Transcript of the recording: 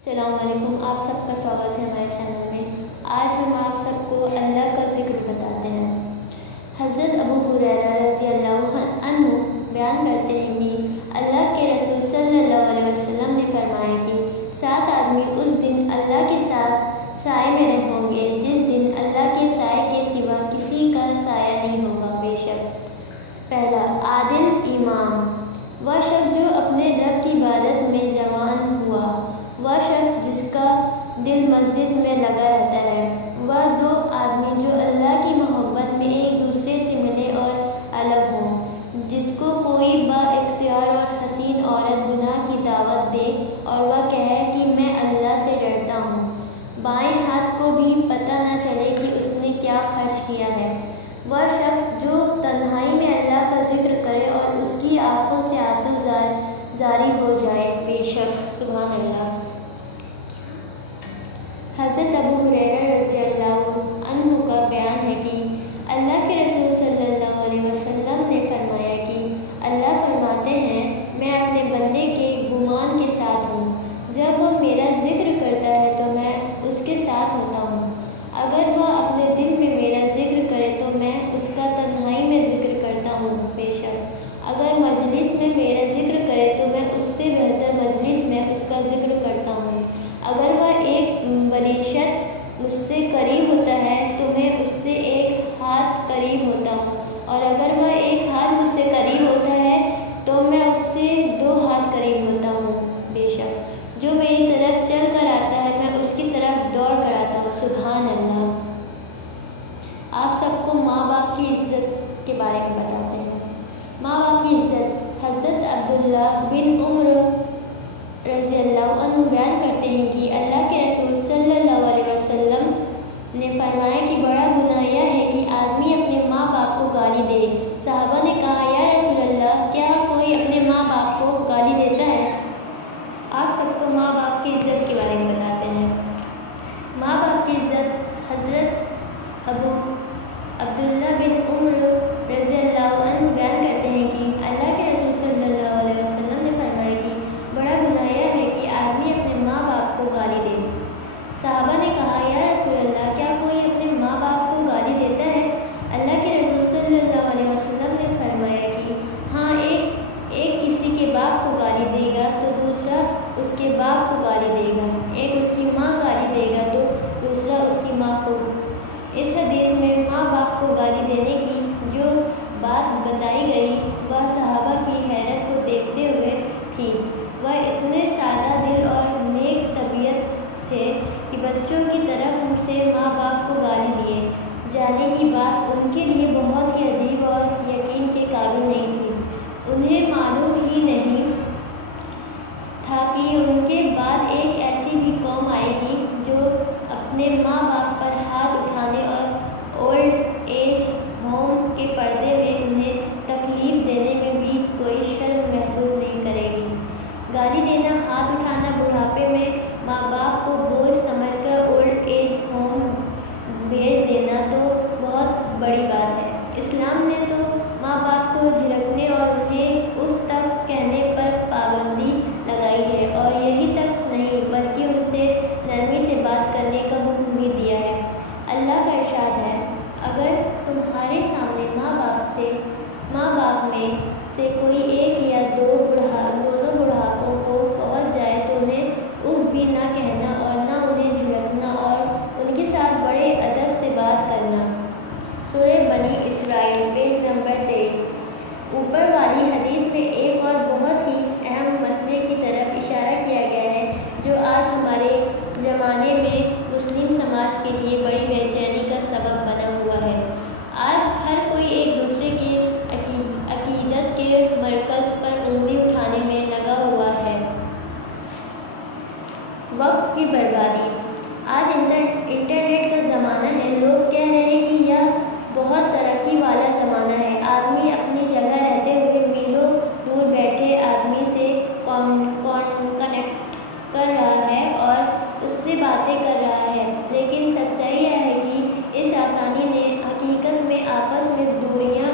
السلام علیکم، آپ سب کا سواگت ہے ہمارے چینل میں۔ آج ہم آپ سب کو اللہ کا ذکر بتاتے ہیں۔ حضرت ابو ہریرہ رضی اللہ عنہ بیان کرتے ہیں کہ اللہ کے رسول صلی اللہ علیہ وسلم نے فرمایا کہ 7 آدمی اس دن اللہ کے ساتھ سائے میں رہیں گے جس دن اللہ کے سائے کے سوا کسی کا سایہ نہیں ہوگا۔ بے شک پہلا، عادل امام، وہ شخص جو اپنے رب کی عبادت میں جوان ہوا، وہ شخص جس کا دل مسجد میں لگا رہتا ہے، وہ 2 آدمی جو اللہ کی محبت میں ایک دوسرے سے ملے اور الگ ہوں، جس کو کوئی با اختیار اور حسین عورت گناہ کی دعوت دے اور وہ کہے کہ میں اللہ سے ڈرتا ہوں، بائیں ہاتھ کو بھی پتہ نہ چلے کہ اس نے کیا خرچ کیا ہے، وہ شخص جو تنہائی میں اللہ کا ذکر کرے اور اس کی آنکھوں سے آنسو جاری ہو جائے۔ بے شک سبحان اللہ۔ حضرت ابو ہریرہ رضی اللہ عنہ کا بیان ہے کہ اللہ کے رسول صلی اللہ علیہ وسلم نے فرمایا کہ اللہ فرماتے ہیں، میں اپنے بندے کے گمان کے ساتھ ہوں، جب وہ میرا ذکر کرتا ہے تو میں اس کے ساتھ ہوتا ہوں، اگر وہ اپنے دل میں میرا ذکر کرے تو میں اس کا تنہائی میں ذکر کرتا ہوں۔ بے شک اگر مجلس میں میرا ذکر کرے تو میں اس سے بہتر مجلس میں اس کا ذکر کرتا ہوں، اگر وہ ایک بلیشت مجھ سے قریب ہوتا ہے تو میں اس سے 1 ہاتھ قریب ہوتا ہوں، اور اگر وہ 1 ہاتھ مجھ سے قریب ہوتا ہے تو میں اس سے 2 ہاتھ قریب ہوتا ہوں۔ بے شک جو میری طرف چل کر آتا ہے میں اس کی طرف دوڑ کر آتا ہوں۔ سبحان اللہ۔ آپ سب کو ماں باپ کی عزت کے بارے میں بتاتے ہیں۔ ماں باپ کی عزت۔ حضرت عبداللہ بن عمر رضی اللہ عنہ بیان کرتے ہیں کہ اللہ کے رسول صلی اللہ علیہ وسلم نے فرمایا کہ بڑا گناہ یہ ہے کہ آدمی اپنے ماں باپ کو گالی دے۔ صحابہ نے کہا، یا رسول اللہ، کیا کوئی اپنے ماں باپ کو گالی دیتا ہے؟ آپ سب کو ماں باپ کی عزت کے بارے میں بتاتے ہیں۔ ماں باپ کی عزت۔ حضرت ابو عبداللہ بن عمر رضی اللہ عنہ بیان کرتے ہیں کہ اللہ کے رسول صلی اللہ علیہ وسلم نے فرمایا کہ بڑا گناہ یہ ہے کہ آدمی اپنے ماں باپ کو گالی دے۔ صحابہ نے کہا، یا رسول اللہ، کیا کوئی اپنے ماں باپ کو گالی دیتا ہے؟ اللہ کے رسول صلی اللہ علیہ وسلم نے فرمایا کہ ہاں، ایک کسی کے باپ کو گالی دے گا تو دوسرا اس کے باپ کو گالی دے گا، ایک اس کی ماں گالی دے گا تو دوسرا اس کی ماں کو۔ اس حدیث میں ماں باپ کو گالی دینے کی جو بات بتائی گئی وہ صحابہ کی حیرت کو دیکھتے ہوئے تھی۔ وہ اتنے سادہ دل اور نیک طبیعت تھے کہ بچوں کی طرف سے ماں باپ کو گالی دیے جانے کی بات ان کے لیے بہت ہی عجیب اور یقین کے قابل نہیں تھی۔ انہیں معلوم ہی نہیں تھا کہ ان کے بعد ایک ایسی بھی قوم آئے گی جو اپنے ماں باپ پر ہاتھ اٹھانے اور اولڈ ایج ہوم کے پردے میں انہیں تکلیف دینے میں بھی کوئی شرم محسوس نہیں کرے گی۔ گالی دینا، ہاتھ اٹھانا، بڑھاپے میں ماں باپ کو بوجھ سمجھ کر اولڈ ایج ہوم بھیج دینا تو بہت بڑی بات ہے۔ اسلام نے تو ماں باپ کو جھڑکنے اور انہیں اف تک کہنے پر پابندی لگائی ہے، اور یہی تک نہیں بلکہ ان سے نرمی سے بات کرنے کا حکم بھی دیا ہے۔ اللہ کا ارشاد ہے، اگر تمہارے سامنے ماں باپ میں سے کوئی ایک یا دونوں بڑھاپوں کو پہنچ جائے تو انہیں اف بھی نہ کہنا اور نہ انہیں جھڑکنا، اور ان کے ساتھ بڑے ادب سے بات کرنا۔ سورہ بنی اسرائیل، پیج نمبر 23۔ اوپر والی حدیث میں ایک اور بہت ہی اہم مسئلے کی طرف اشارہ کیا گیا ہے جو آج ہمارے زمانے میں مسلم سماج کے لیے بڑی بے چینی کا سبب بنا ہوا ہے۔ آج ہر کوئی ایک دوسرے کے عقیدت کے مرکز پر انگلی اٹھانے میں لگا ہوا ہے۔ وقت کی بربادی۔ آج انٹرنیٹ کا زمانہ ہے۔ لوگ کہہ رہے ہیں کہ یہ بہت ترقی والا زمانہ ہے۔ آدمی اپنی جگہ رہتے ہوئے میلوں دور بیٹھے آدمی سے کنیکٹ کر رہا ہے اور اس سے باتیں کر رہا ہے، لیکن سچائی یہ ہے کہ اس آسانی نے حقیقت میں آپس میں دوریاں